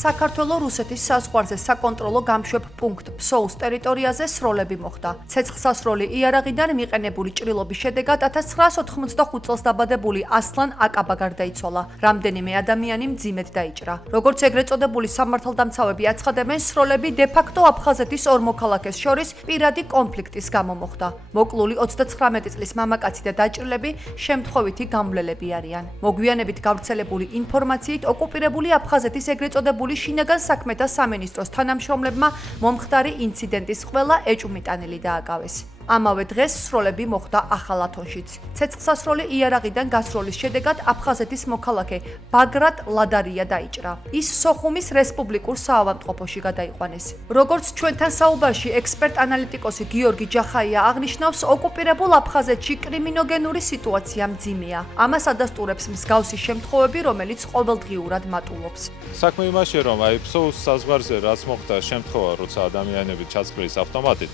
საქართველოს რუსეთის საზღვარზე საკონტროლო გამშვებ პუნქტ ფსოუს ტერიტორიაზე სროლები მოხდა. ცეცხლსასროლი იარაღიდან მიყენებული ჭრილობის შედეგად 1985 წელს დაბადებული ასლან აკაბა გარდაიცვალა. რამდენიმე ადამიანი მძიმედ დაიჭრა. როგორც ეგრეთ წოდებული სამართალდამცავები აცხადებენ, სროლები დე-ფაქტო აფხაზეთის ორ მოქალაქეს შორის პირადი კონფლიქტის გამო მოხდა. მოკლული 39 წლის მამაკაცი და დაჭრილები შემთხვევითი გამვლელები არიან. მოგვიანებით გავრცელებული ინფორმაციით ოკუპირებული აფხაზეთის ეგრეთ წოდებული შინაგან საქმეთა სამინისტროს თანამშრომლებმა მომხდარი ინციდენტის ყველა ეჭვმიტანილი დააკავეს. ამავე დღეს სროლები მოხდა ახალ ათონშიც. ცეცხლსასროლი იარაღიდან გასროლის შედეგად აფხაზეთის მოქალაქე ბაგრატ ლადარია დაიჭრა. ის სოხუმის რესპუბლიკურ საავადმყოფოში გადაიყვანეს. როგორც ჩვენთან საუბარში ექსპერტ-ანალიტიკოსი გიორგი ჯახაია აღნიშნავს, ოკუპირებულ აფხაზეთში კრიმინოგენური სიტუაცია მძიმეა. ამას ადასტურებს მსგავსი შემთხვევები, რომელიც ყოველდღიურად მატულობს. საქმე იმაშია, რომ აი ფსოუს საზღვარზე რაც მოხდა შემთხვევა, როცა ადამიანები ჩაწყლის ავტომატით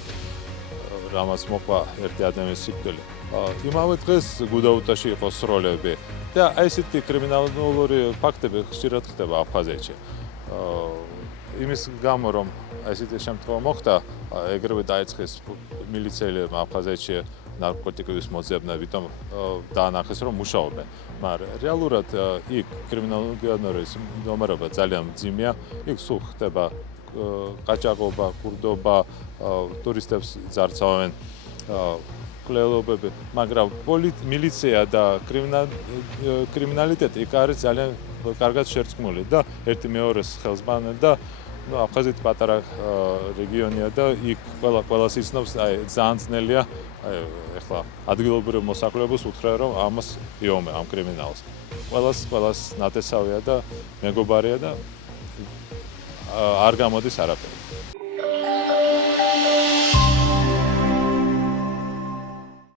რამაც მოყვა ერთი ადამიანის სიკვდილი. იმავე დღეს გუდაუთაში იყო სროლები და აი ესეთი კრიმინალური ფაქტები ხშირად ხდება აფხაზეთში. იმის გამო რომ აი ესეთი შემთხვევა მოხდა, ეგრევე დაიწყეს მილიციელებმა აფხაზეთში ნარკოტიკების მოძიებნებიდან დაანახეს რომ მუშაობენ. მაგრამ რეალურად იქ კრიმინალური მდგომარეობა ძალიან მძიმეა, იქ სულ ხდება ყაჭაღობა, კურდობა, ტურისტებს ძარცავენ, კვლევებები, მაგრამ მილიცია და კრიმინალიტეტი იქ არის ძალიან კარგად შერწყმული და ერთი მეორეს ხელს ბანან და აფხაზეთი პატარა რეგიონია და იქ ყველას იცნობს, აი ძალიან ძნელია, აი ეხლა ადგილობრივ მოსახლეობას უთხრა რომ ამას იომე ამ კრიმინალს. ყველას ნათესავია და მეგობარია და არ გამოდის არაფერი.